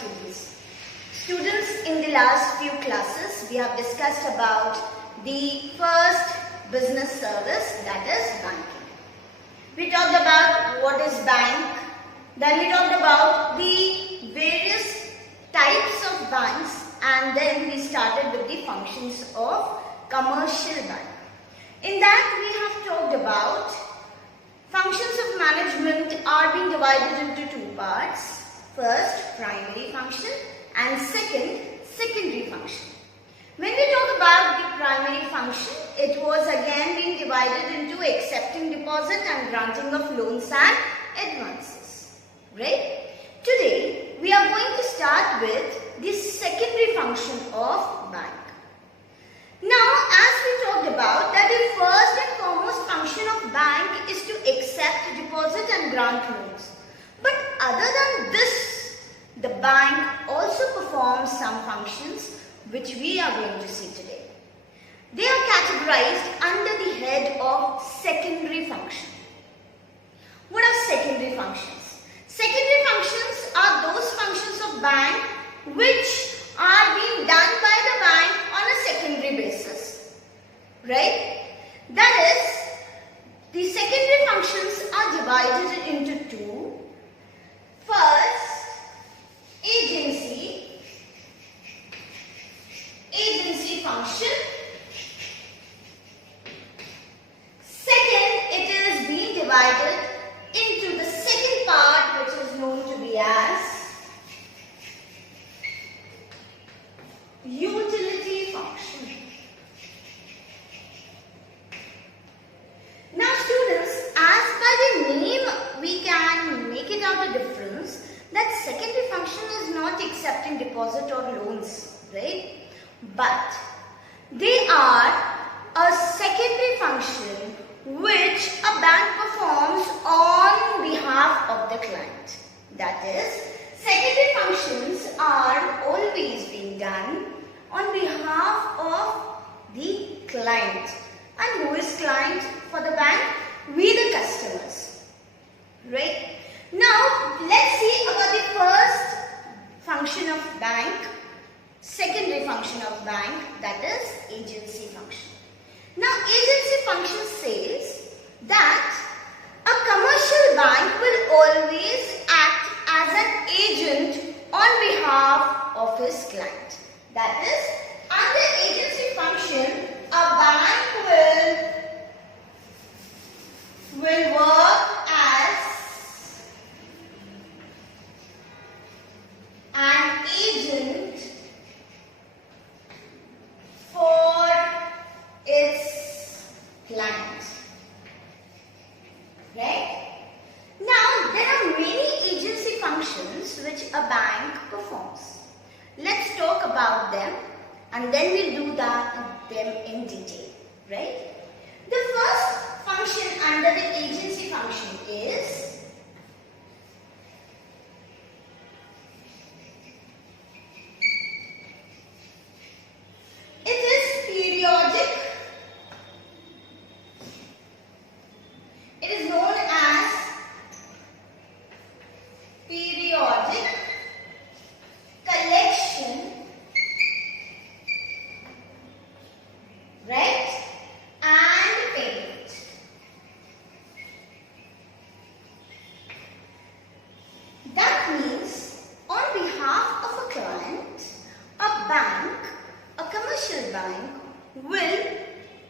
studies. Students, in the last few classes, we have discussed about the first business service, that is banking. We talked about what is bank, then we talked about the various types of banks, and then we started with the functions of commercial bank. In that we have talked about functions of management are being divided into two parts. First, primary function, and second, secondary function. When we talk about the primary function, it was again being divided into accepting deposit and granting of loans and advances. Right? Today, we are going to start with the secondary function of bank. Now, as we talked about that the first and foremost function of bank is to accept deposit and grant loans. But other than this, the bank also performs some functions which we are going to see today. They are categorized under the head of secondary function. What are secondary functions? Secondary functions are those functions of bank which are being done by the bank on a secondary basis. Right? That is, the secondary functions are divided into two. First, agency function. Second, it is being divided into the second part which is known to be as utility function. Now students, as by the name we can make it out a difference that secondary function is not accepting deposit or loans, right? But they are a secondary function which a bank performs on behalf of the client. That is, secondary functions are always being done on behalf of the client. And who is client for the bank? We, the customers. Right? Now, let's see about the first function of bank, secondary function of bank, that is agency function. Now, agency function says that a commercial bank will always act as an agent on behalf of his client. That is, under agency function, a bank will work as an agent for its client. Right? Now, there are many agency functions which a bank performs. Let's talk about them and then we'll do them in detail. Right? The first function under the agency function is periodic. It is known as periodic collection, right, and payment. That means on behalf of a client, a bank, a commercial bank will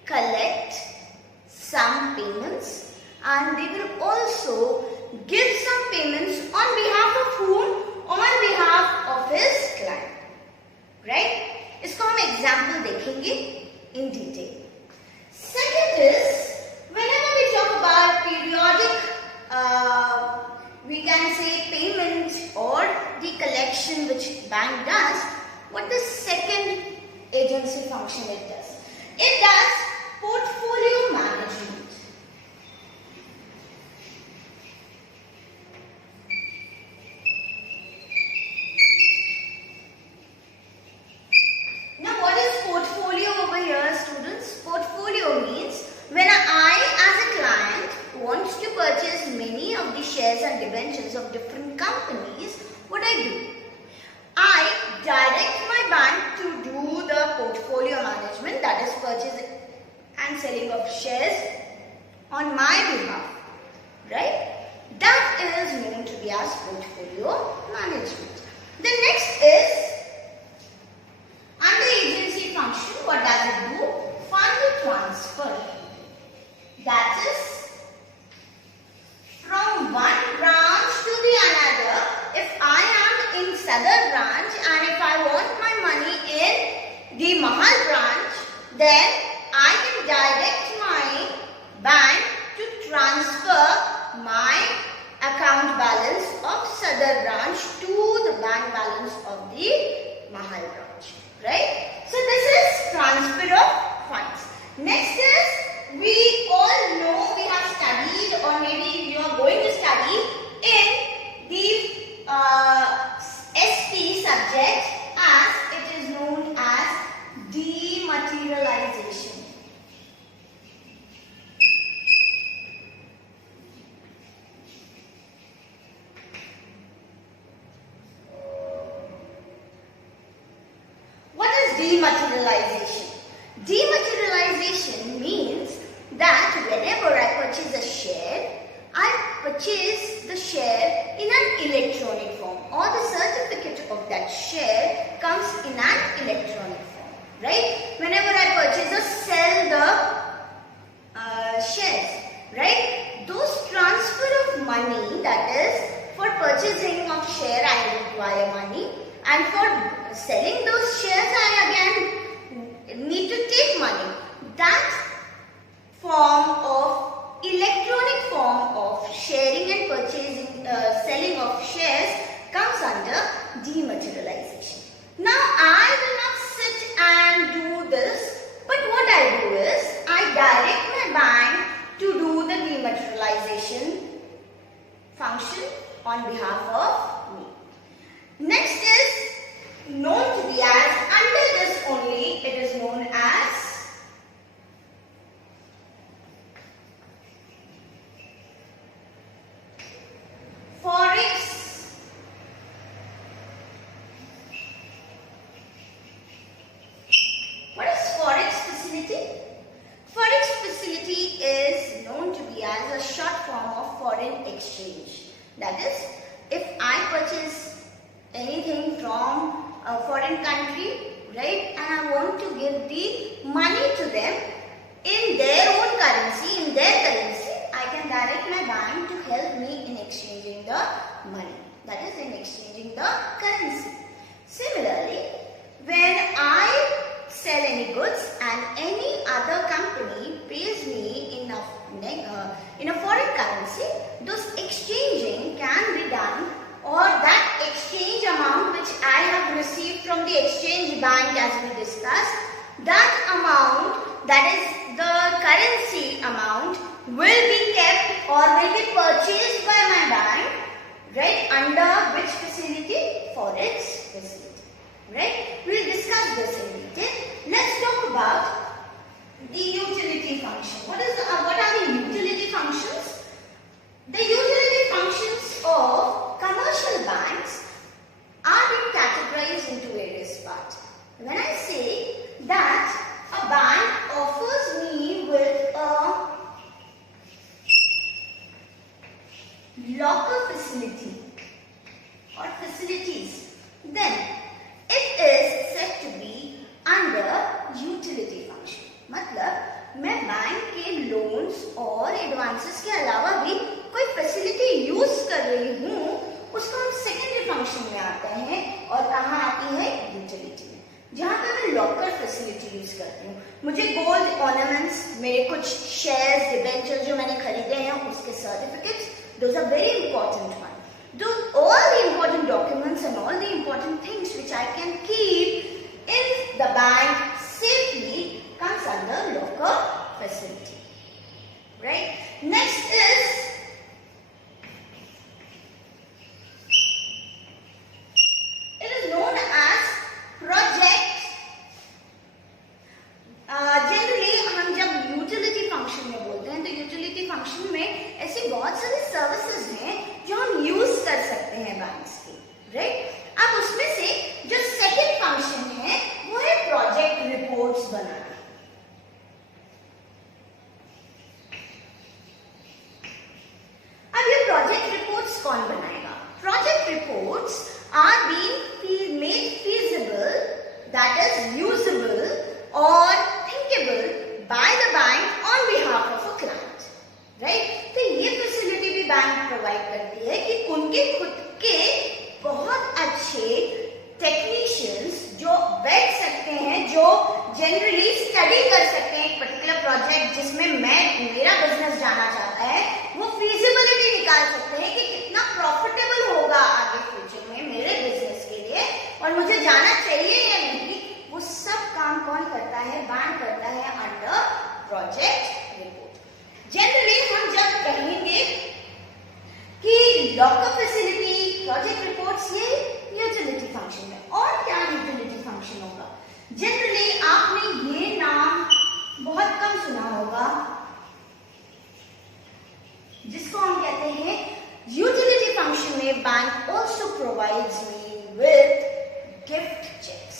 collect some payments and they will also give some payments on behalf of whom? On behalf of his client. Right? इसको हम example देखेंगे in detail. Second is, whenever we talk about periodic, we can say payment or the collection which bank does, what the second agency function it does? It does portfolio management. and selling of shares on my behalf, right? That is known to be as portfolio management. The next is under agency function. What does it do? Fund transfer. That is from one branch to the another. If I am in Sadar branch and if I want my money in the Mahal branch, then I can direct my bank to transfer my account balance of Sadar branch to the bank balance of the Mahal branch, right? So this is transfer of funds. Next is, we all know, we have studied or maybe you are going to study in the ST subject as it is known as dematerialization. What is dematerialization? Dematerialization means that whenever I purchase a share, I purchase the share in an electronic form, or the certificate of that share comes in an electronic form, right? Whenever I purchase or sell the shares, right? Those transfer of money, that is for purchasing of share I require money, and for selling those shares I again need to take money. That form of electronic form of sharing and purchasing, selling of shares comes under dematerialization. Now I will not sit and do this, but what I do is I direct my bank to do the dematerialization function on behalf of me. Next is known to be as, under this only, it is known as Forex. What is Forex facility? Forex facility is known to be as a short form of foreign exchange. That is, if I purchase anything from a foreign country, right, and I want to give the money to them in their own currency, I can direct my bank to help me in exchanging the money. That is, in exchanging the currency. Similarly, when I sell any goods and any other company pays me in a foreign currency, those exchanging can be done, or that exchange amount which I have received from the exchange bank, as we discussed, that amount, that is the currency amount, will be kept or will be purchased by my bank, right, under which facility? Forex facility, right? We'll discuss this in detail. Let's talk about the utility function. What are the utility functions? The utility functions of commercial banks are being categorized into various parts. When I say that a bank offers me with a locker facility or facilities, then it is said to be under utility function. मतलब मैं bank के loans और advances के अलावा भी कोई facility use कर रही हूँ, उसको हम सेकेंडरी फंक्शन में आते हैं और कहाँ आती है? यूटिलिटी में, जहाँ पे मैं लॉकर फैसिलिटी यूज करती हूँ। मुझे गोल्ड ऑर्नामेंट्स, मेरे कुछ शेयर्स, डिबेंचर्स जो मैंने खरीदे हैं, उसके certificates, those are very important one. All the important documents and all the important things which I can keep in the bank safely comes under locker facility, right? Next is it is known as project. Generally हम जब utility function में बोलते हैं तो utility function में ऐसी बहुत सारी सर्विसेज हैं जो हम यूज कर सकते हैं बैंक्स के, राइट? अब उसमें से जो सेकंड फंक्शन है वो है प्रोजेक्ट रिपोर्ट्स बनाना। Project report. जनरली हम जब कहेंगे कि लॉकअप फैसिलिटी, प्रोजेक्ट रिपोर्ट्स, ये यूटिलिटी फंक्शन है. और क्या यूटिलिटी फंक्शन होगा? जनरली आपने ये नाम बहुत कम सुना होगा, जिसको हम कहते हैं यूटिलिटी फंक्शन में bank also provides me with gift checks,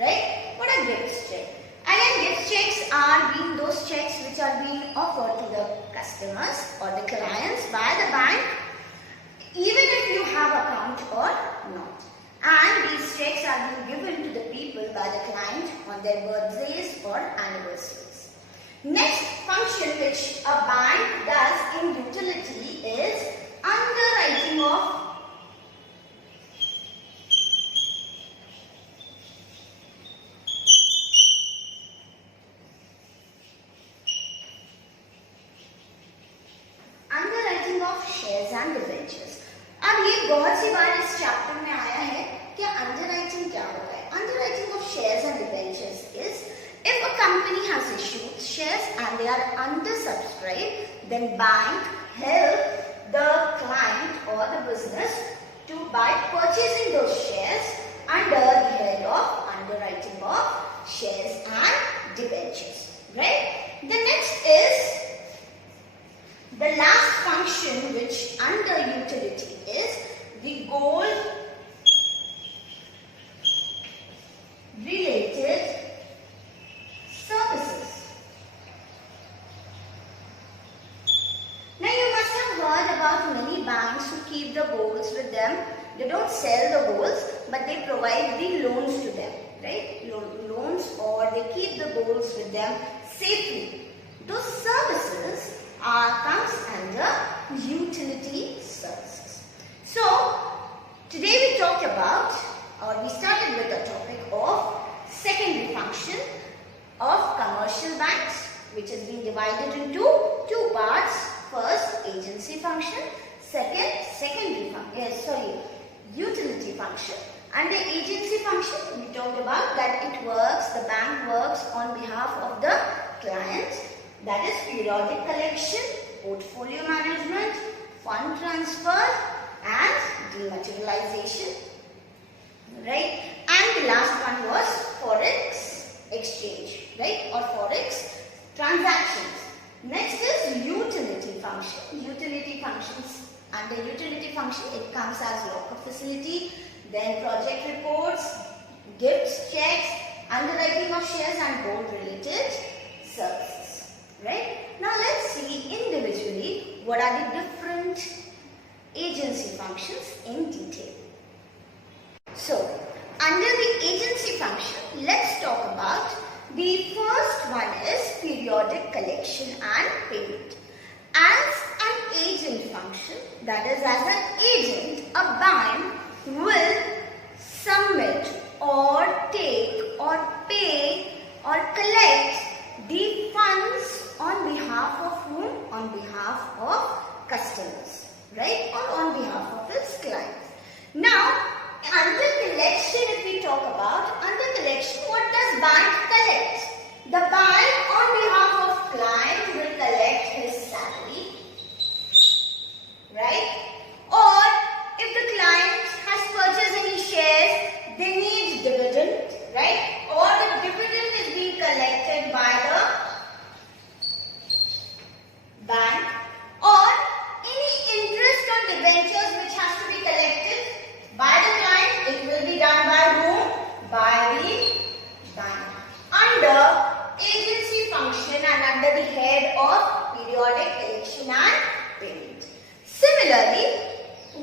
right? What are gift checks? Again, gift checks are being those checks which are being offered to the customers or the clients by the bank, even if you have account or not. And these checks are being given to the people by the client on their birthdays or anniversaries. Next function which a bank does in utility is underwriting of shares and debentures. अब ये बहुत सी बार इस chapter में आया है कि underwriting क्या होता है. Underwriting of shares and debentures is if a company has issued shares and they are undersubscribed, then bank help the client or the business to by purchasing those shares under the head of underwriting of shares and debentures, right? The next is the last function which under utility is the goal related services. Now you must have heard about many banks who keep the goals with them. They don't sell the goals, but they provide the loans to them, right? Loans, or they keep the goals with them safely. Those services comes under utility services. So today we talked about, or we started with the topic of secondary function of commercial banks, which has been divided into two parts. First, agency function. Second, utility function. Under agency function, we talked about that it works, the bank works on behalf of the client. That is periodic collection, portfolio management, fund transfer and dematerialization, right? And the last one was forex exchange, right? Or forex transactions. Next is utility function. Utility functions. Under utility function, it comes as lockup facility, then project reports, gifts, checks, underwriting of shares and gold related services, right? Now let's see individually what are the different agency functions in detail. So, under the agency function, let's talk about the first one is periodic collection and payment. As an agent function, that is as an agent, a bank will submit or take or pay or collect the funds on behalf of whom? On behalf of customers, right? Or on behalf of its clients. Now, under collection, if we talk about, under collection, what does bank collect? The bank on behalf of client will collect his salary, right? Or if the client has purchased any shares, they need dividend, right? Or the dividend is being collected by the bank, or any interest on debentures which has to be collected by the client, it will be done by whom? By the bank. Under agency function and under the head of periodic collection and payment. Similarly,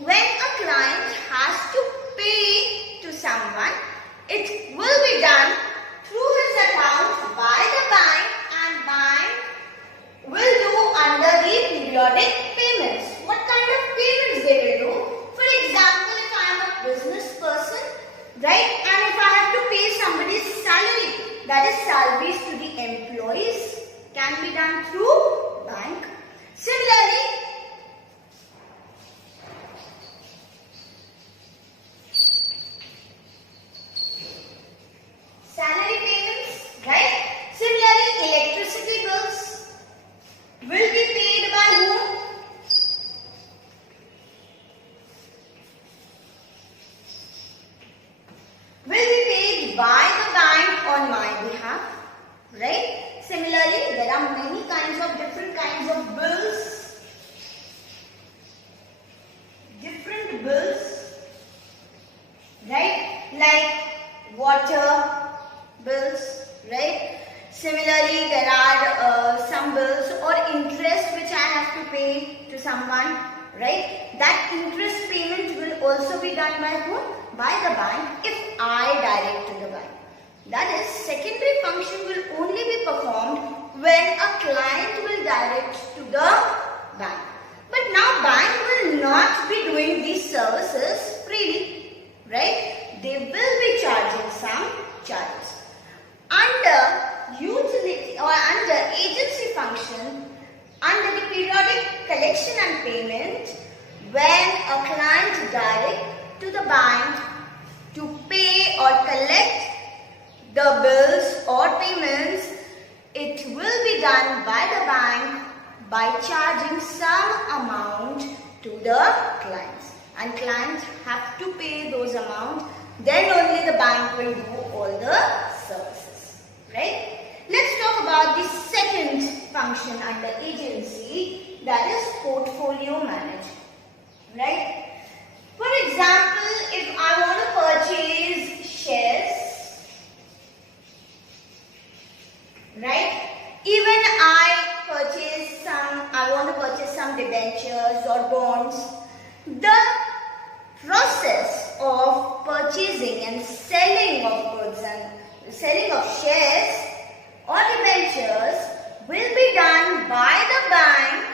when a client has to pay to someone, it will be done through his account by the bank, and bank will do under the periodic payments. What kind of payments they will do? For example, if I am a business person, right, and if I have to pay somebody's salary, that is salaries to the employees, can be done through bank. Similarly, salary payments, right? Similarly, electricity bills, are many kinds of different kinds of bills. Different bills, right? Like water bills, right? Similarly, there are some bills or interest which I have to pay to someone, right? That interest payment will also be done by whom? By the bank if I direct to the bank. That is, secondary function will only be performed when a client will direct to the bank. But now bank will not be doing these services freely, right? They will be charging some charges. Under utility or under agency function, under the periodic collection and payment, when a client directs to the bank to pay or collect the bills or payments, it will be done by the bank by charging some amount to the clients. And clients have to pay those amounts, then only the bank will do all the services, right? Let's talk about the second function under agency, that is portfolio management, right? For example, if I want to purchase shares, right? Even I want to purchase some debentures or bonds. The process of purchasing and selling of goods and selling of shares or debentures will be done by the bank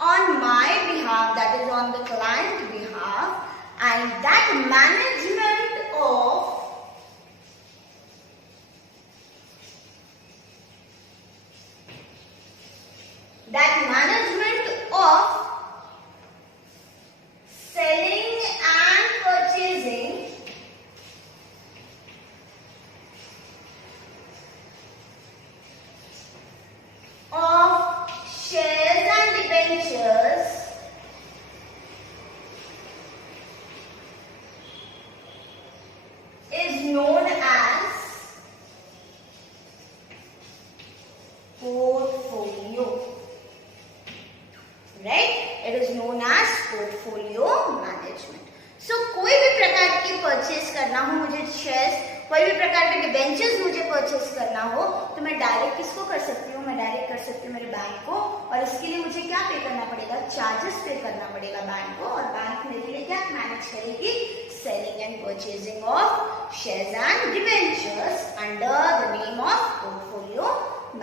on my behalf, that is on the client behalf, and that management of selling and purchasing of shares and debentures is known as portfolio. Right? It is known as portfolio management. So कोई भी प्रकार की purchase करना हो मुझे shares, कोई भी प्रकार के डिबेंचर्स मुझे परचेज करना हो तो मैं डायरेक्ट किसको कर सकती हूँ? मैं डायरेक्ट कर सकती हूँ मेरे बैंक को, और इसके लिए मुझे क्या पे करना पड़ेगा? चार्जेस पे करना पड़ेगा बैंक को, और बैंक मेरे लिए क्या मैनेज करेगी? Selling and purchasing of shares and debentures under the name of portfolio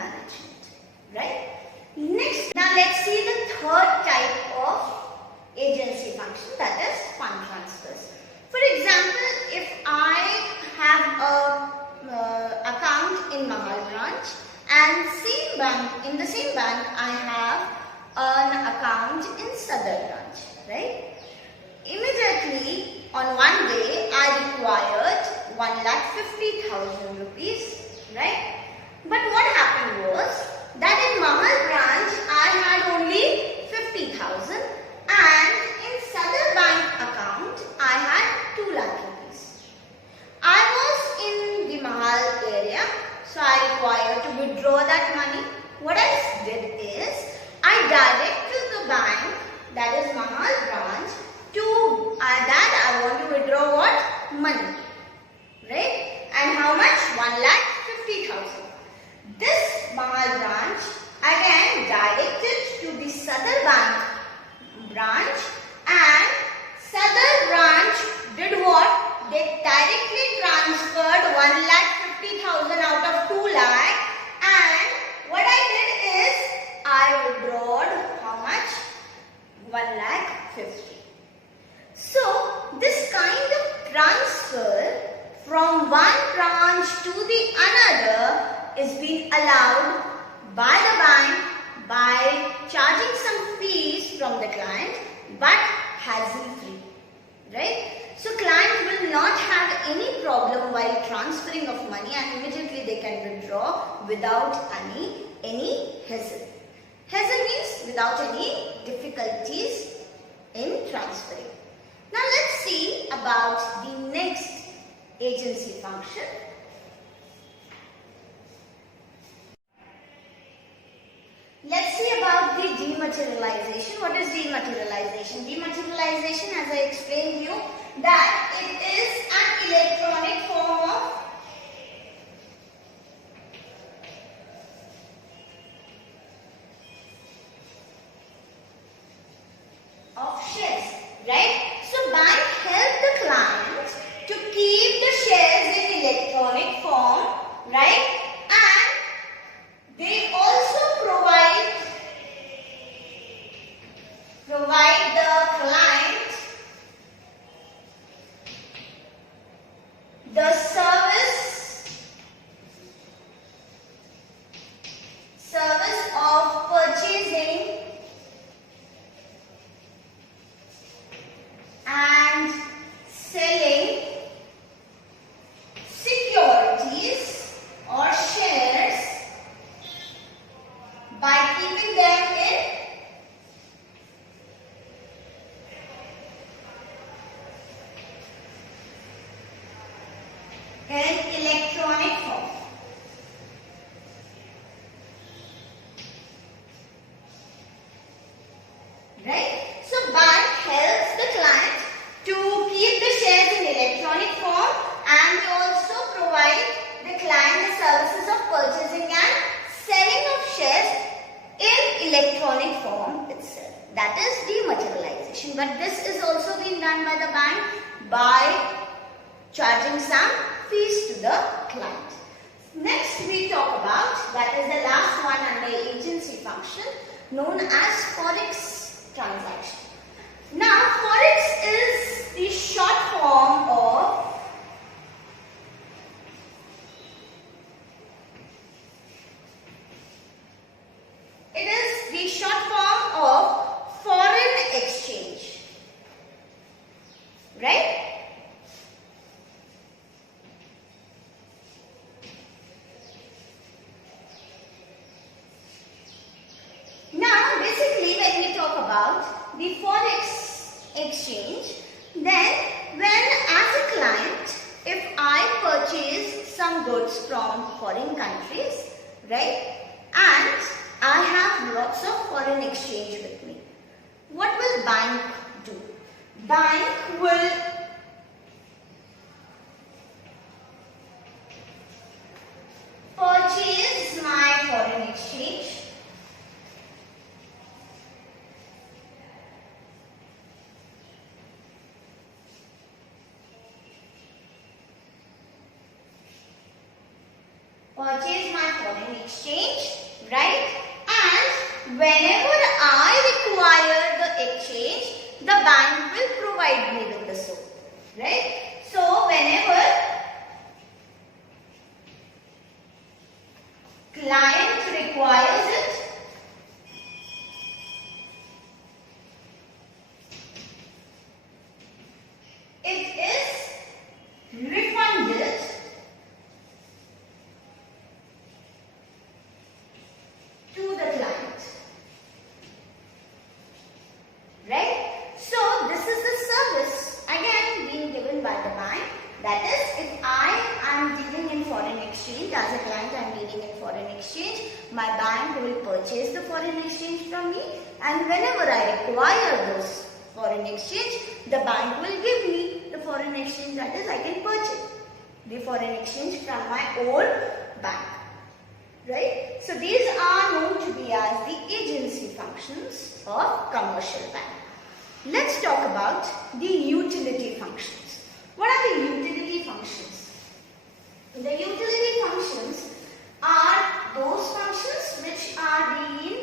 management, right? Next, now let's see the third type of agency function, that is fund transfers. For example, if I have a account in Mahal branch and in the same bank I have an account in Sadar branch, right? Immediately on one day I required 1,50,000 rupees, right? But what happened was that in Mahal branch I had only 50,000 and in Sadar bank account I had 2 lakh rupees. I was in the Mahal area, so I required to withdraw that money. What I did is I directed the bank, that is Mahal branch, to that I want to withdraw what? Money, right? And how much? 1,50,000. This Mahal branch again directed to the Sadar bank branch, and Sadar branch did what? They directly transferred 1,50,000 out of 2 lakh, and what I did is I withdrawed how much? 1,50,000. So this kind of transfer from one branch to the another is being allowed by the bank by charging some fees from the client, but hassle-free, right? So client will not have any problem while transferring of money, and immediately they can withdraw without any hassle. Hassle means without any difficulties in transferring. Now let's see about the next agency function. Let's see about the dematerialization. What is dematerialization? Dematerialization, as I explained to you, that it is an electronic form of shares, right? So bank help the client to keep the shares in electronic form, right? And they also provide the client the service of purchasing and selling securities or shares by keeping them in electronic form. Right? So bank helps the client to keep the shares in electronic form, and they also provide the client the services of purchasing and selling of shares in electronic form itself. That is dematerialization. But this is also being done by the bank by charging some fees to the client. Next we talk about, that is the last one under agency function, known as forex transaction. Now forex is the short form of foreign exchange, right? Now basically when we talk about the forex exchange, then when as a client, if I purchase some goods from foreign countries, right, and I have lots of foreign exchange with me, what will bank do? Bank will purchase my foreign exchange right? And whenever I require the exchange, the bank will provide me with the same, right? So whenever client requires it, it is refunded to the client, right? So this is the service again being given by the bank. That is, if I am dealing in foreign exchange, as a client I am dealing in foreign exchange, my bank will purchase the foreign exchange from me, and whenever I require those foreign exchange, the bank will give me the foreign exchange, that is, I can purchase the foreign exchange from my own bank, right? So these are known to be as the agency functions of commercial bank. Let's talk about the utility functions. What are the utility functions? The utility functions are those functions which are being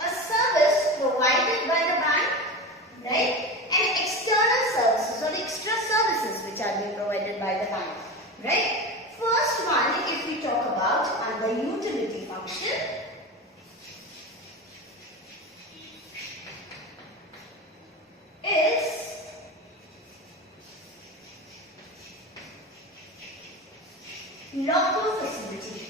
a service provided by the bank, right? And external services or extra services which are being provided by the bank, right? First one, if we talk about under utility function, is locker facility.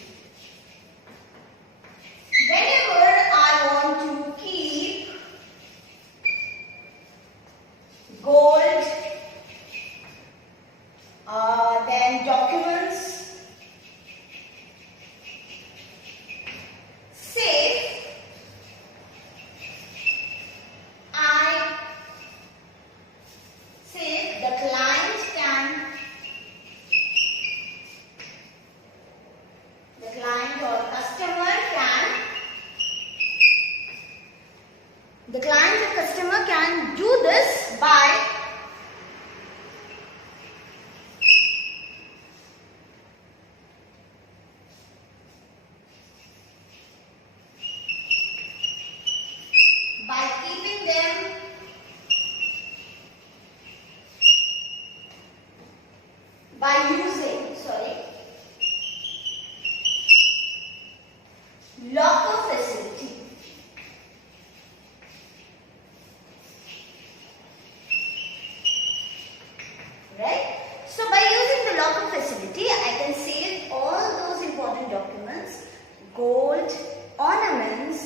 ornaments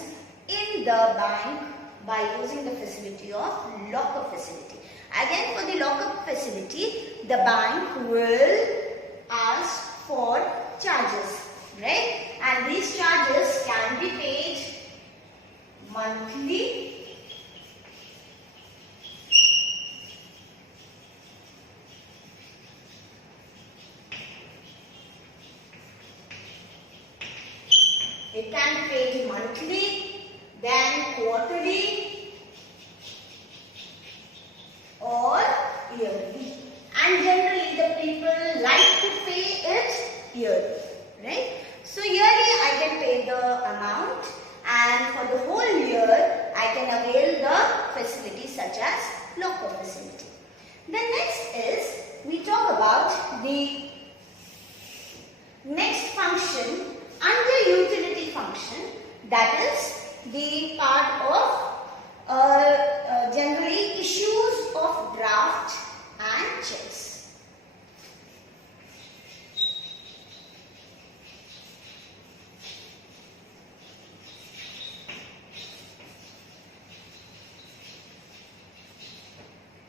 in the bank by using the facility of lock-up facility. Again, for the lock-up facility, the bank will ask for charges, right? And these charges can be paid monthly, it can be paid monthly, then quarterly or yearly. And generally the people like to pay it yearly, right? So yearly I can pay the amount, and for the whole year I can avail the facilities such as lock-up facility. The next is, we talk about the next function under utility function, that is the part of generally issues of draft and checks.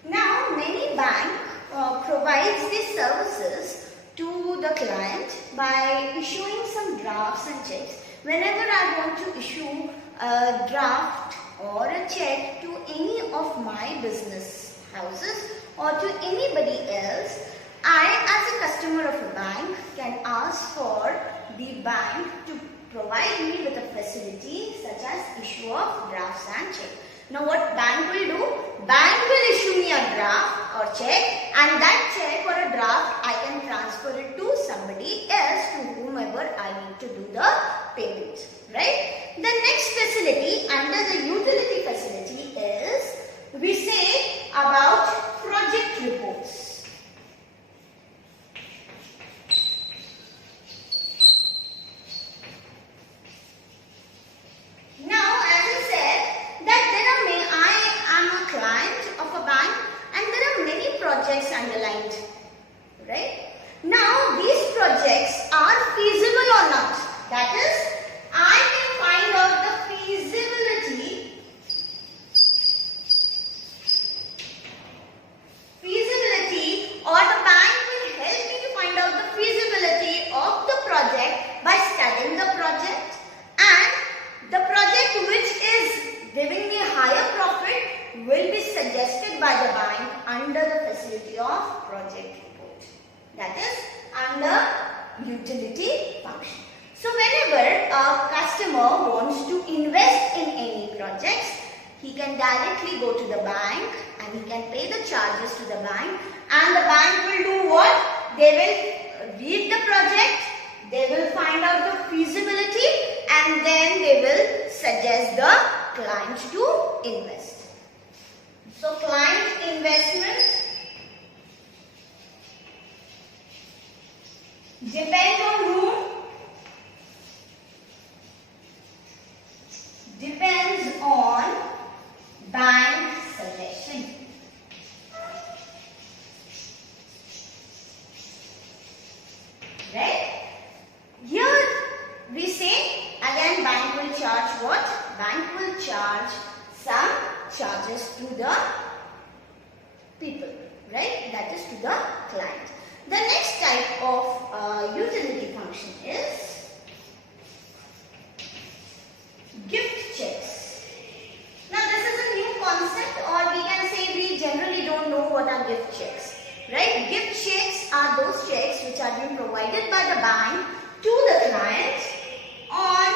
Now many bank provides these services to the client by issuing some drafts and checks. Whenever I want to issue a draft or a check to any of my business houses or to anybody else, I as a customer of a bank can ask for the bank to provide me with a facility such as issue of drafts and check. Now what bank will do? Bank will issue me a draft or check, and that check or a draft I can transfer it to somebody else, to whomever I need to do the payment, right? The next facility under the utility facility is, we say about project reports. Now as I said that I am a client of a bank and there are many projects underlined, right? Now these projects are feasible or not. That is, I can find out the feasibility or the bank will help me to find out the feasibility of the project by studying the project, and the project which is giving me higher profit will be suggested by the bank under the facility of project report. That is under utility function. So whenever a customer wants to invest in any projects, he can directly go to the bank and he can pay the charges to the bank, and the bank will do what? They will read the project, they will find out the feasibility, and then they will suggest the client to invest. So client investment depends on whom? Depends on bank suggestion. Right? Here we say again bank will charge what? Bank will charge some charges to the people, right? That is to the client. The next type of utility function is gift checks. Now this is a new concept, or we can say we generally don't know what are gift checks, right? Gift checks are those checks which are being provided by the bank to the client on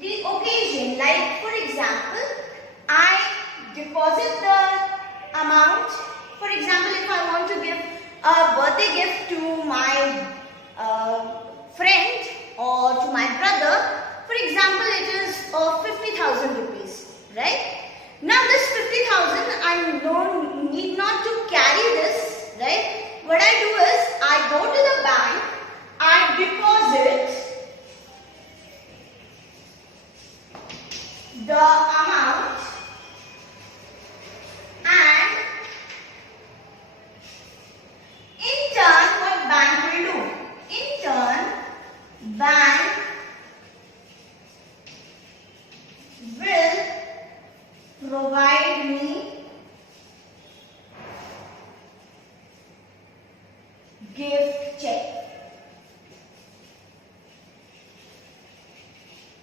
the occasion. Like for example, I deposit the amount. For example, if I want to give a birthday gift to my friend or to my brother, for example, it is 50,000 rupees, right? Now this 50,000, I need not to carry this, right? What I do is, I go to the bank, I deposit the amount, and in turn what bank will do? In turn, bank will provide me gift check.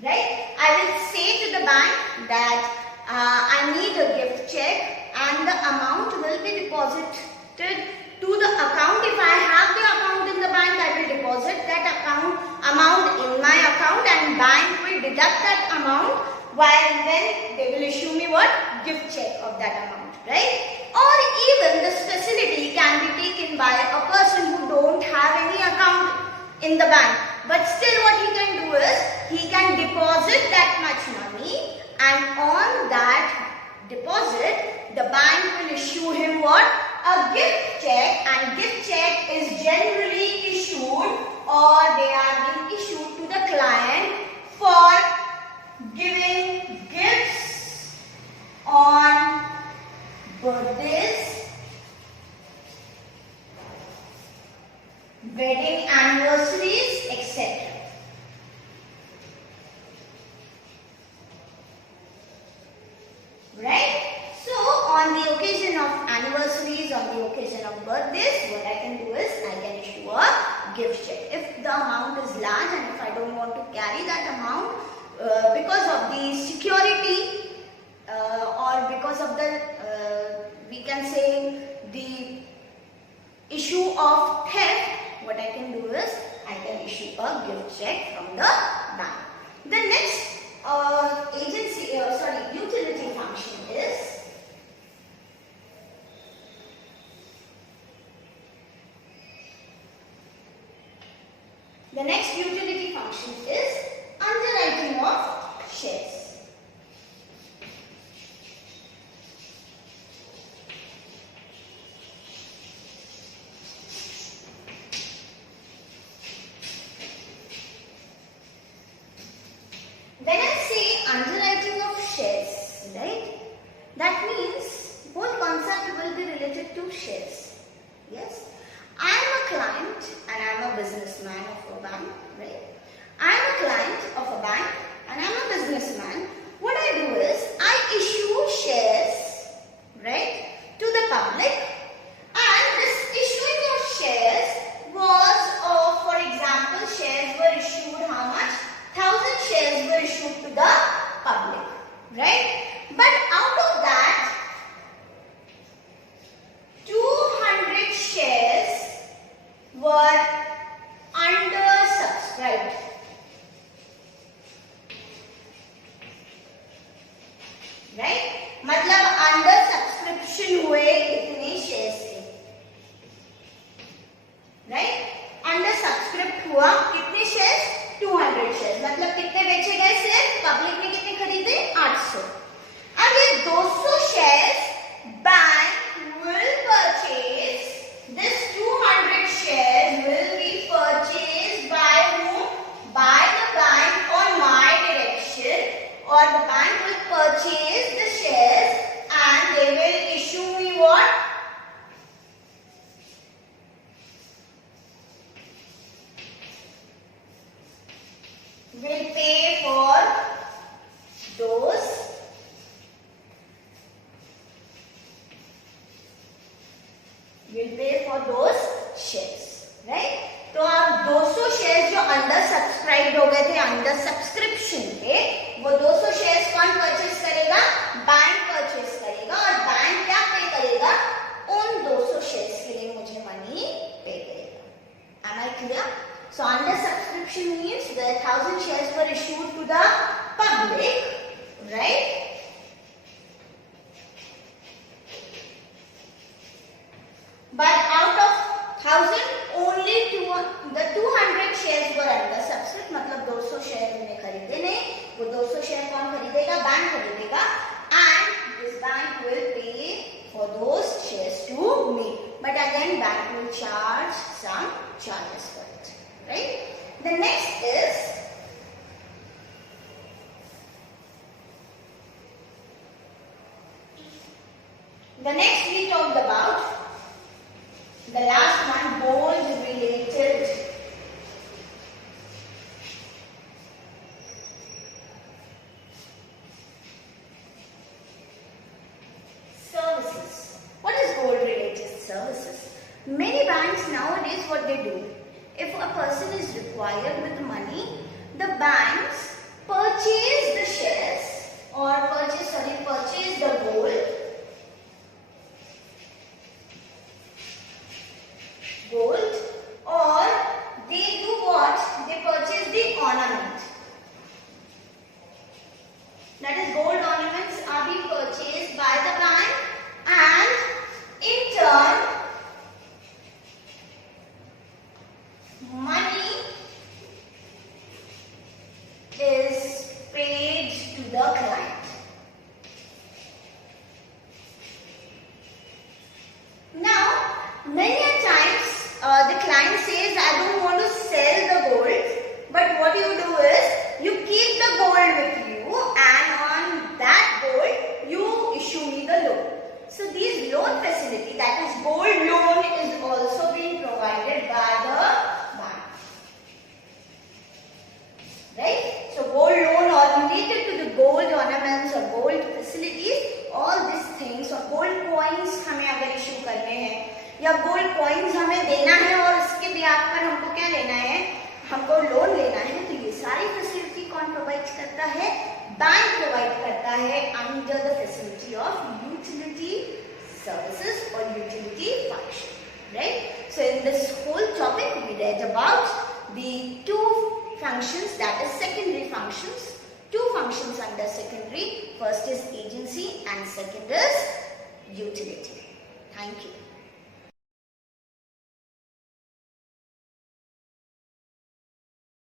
Right? I will say to the bank that I need a gift check and the amount will be deposited to the account. If I have the account in the bank, I will deposit that amount in my account and bank will deduct that amount while then they will issue me what? Gift check of that amount. Right? Or even this facility can be taken by a person who don't have any account in the bank. But still what he can do is, he can deposit that much money and on that deposit, the bank will issue him what? A gift check, and gift check is generally issued or they are being issued to the client for giving gifts on birthdays, wedding anniversaries, etc. Right? So, on the occasion of anniversaries, on the occasion of birthdays, what I can do is, I can issue a gift check. If the amount is large and if I don't want to carry that amount because of the security or because of the, we can say, the issue of theft, what I can do is, I can issue a gift check from the bank. The next utility function is underwriting of shares. When I say underwriting of shares, right, that means whole concept will be related to shares. Yes, I am a client and I am a businessman of a bank, right? I am a client of a bank and I am a businessman. What I do is, I issue shares, right, to the public, and this issuing of shares was, for example, shares were issued how much? 1,000 shares were issued to the public, right? But out of that, 200 shares were undersubscribed. Right? मतलब under subscription हुए इतने shares थे. Right? Under subscript हुआ कितने shares? 200 shares. मतलब कितने बेचे गए शेयर? पब्लिक ने कितने खरीदे? 800. अब ये 200 shares bank will purchase. This 200 shares will be purchased by whom? By the bank on my direction. Or the bank will purchase the shares and they will issue me what? Will pay for those shares, right? तो आप 200 shares जो under subscribed हो गए थे under subscription पे, वो 200 shares कौन purchase करेगा? बैंक परचेस करेगा. और बैंक क्या पे करेगा? उन 200 शेयर्स के लिए मुझे मनी पे करेगा. Am I clear? So under subscription means the 1,000 shares were issued to the public, right? But out of 1,000 only the 200 shares were under subscript. मतलब 200 शेयर मैंने खरीदे नहीं. वो 200 शेयर कौन खरीदेगा? बैंक खरीदेगा. And this bank will pay for those shares to me. But again bank will charge some charges for it. Right? The next is we talked about the last one, bond related banks nowadays, what they do, if a person is required with money, the banks purchase the shares or purchase the gold, or they do what? They purchase the ornament. That is, gold ornaments are being purchased by the bank, and in turn money is paid to the client. Now, many a times the client says, I don't want to sell the gold, but what you do is, you keep the gold with you, and on that gold, you issue me the loan. So, these loan facility, that is gold loan, is also being provided by the bank. Right? So, gold loan or related to the gold ornaments or gold facilities, all these things, or gold coins हमें अगर issue करने हैं या gold coins हमें देना है और इसके ब्याज पर हमको क्या लेना है, हमको लोन लेना है, तो ये सारी फैसिलिटी कौन प्रोवाइड करता है? बैंक प्रोवाइड करता है under the facility of utility services और utility function. Right? So in this whole topic we read about the two functions, that is secondary functions. Two functions under secondary. First is agency and second is utility. Thank you.